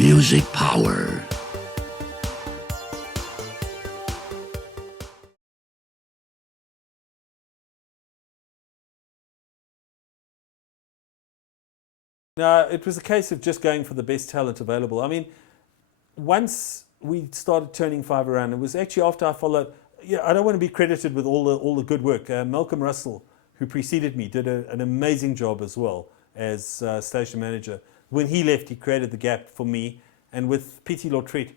Music Power. No, it was a case of just going for the best talent available. I mean, once we started turning Five around, it was actually after I followed. Yeah, I don't want to be credited with all the good work. Malcolm Russell, who preceded me, did an amazing job as well as station manager. When he left, he created the gap for me, and with P.T. Lautrette,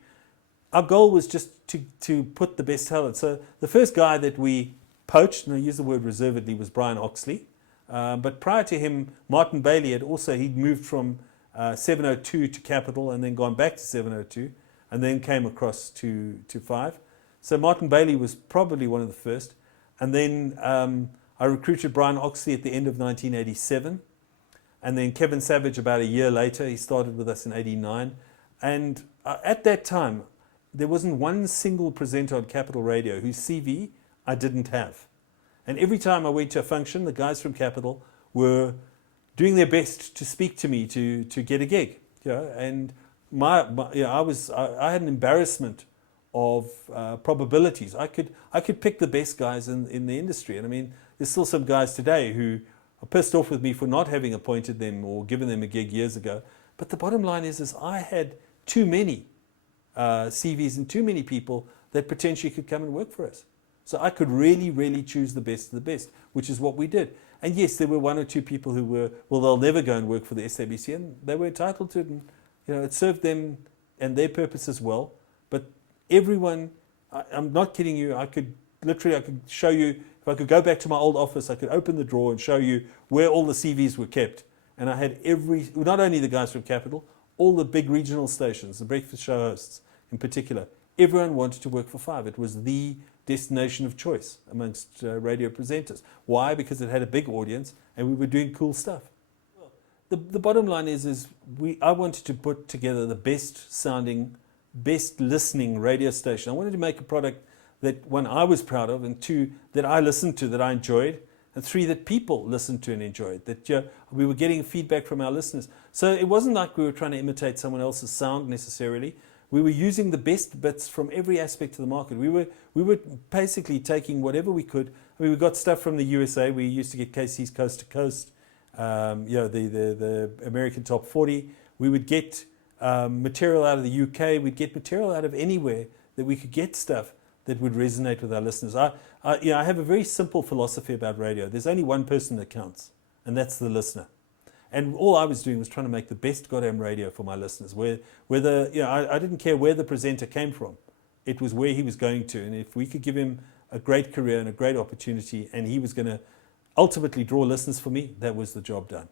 our goal was just to put the best talent. So the first guy that we poached, and I use the word reservedly, was Brian Oxley. But prior to him, Martin Bailey he'd moved from 702 to Capital and then gone back to 702 and then came across to 5. So Martin Bailey was probably one of the first. And then I recruited Brian Oxley at the end of 1987. And then Kevin Savage about a year later. He started with us in 89. And at that time, there wasn't one single presenter on Capital Radio whose CV I didn't have. And every time I went to a function, the guys from Capital were doing their best to speak to me to get a gig. And I had an embarrassment of probabilities. I could pick the best guys in the industry. And I mean, there's still some guys today who are pissed off with me for not having appointed them or given them a gig years ago. But the bottom line is I had too many CVs and too many people that potentially could come and work for us. So I could really, really choose the best of the best, which is what we did. And yes, there were one or two people who were, well, they'll never go and work for the SABC, and they were entitled to it, and it served them and their purpose as well. But everyone, I'm not kidding you, I could show you, if I could go back to my old office, I could open the drawer and show you where all the CVs were kept. And I had not only the guys from Capital, all the big regional stations, the breakfast show hosts in particular, everyone wanted to work for Five. It was the destination of choice amongst radio presenters. Why? Because it had a big audience and we were doing cool stuff. The bottom line is I wanted to put together the best sounding, best listening radio station. I wanted to make a product that, one, I was proud of, and two, that I listened to, that I enjoyed, and three, that people listened to and enjoyed, that we were getting feedback from our listeners. So it wasn't like we were trying to imitate someone else's sound necessarily. We were using the best bits from every aspect of the market. We were basically taking whatever we could. I mean, we got stuff from the USA. We used to get KC's Coast to Coast, the American Top 40. We would get material out of the UK. We'd get material out of anywhere that we could get stuff that would resonate with our listeners. I have a very simple philosophy about radio. There's only one person that counts, and that's the listener. And all I was doing was trying to make the best goddamn radio for my listeners. I didn't care where the presenter came from. It was where he was going to. And if we could give him a great career and a great opportunity, and he was going to ultimately draw listeners for me, that was the job done.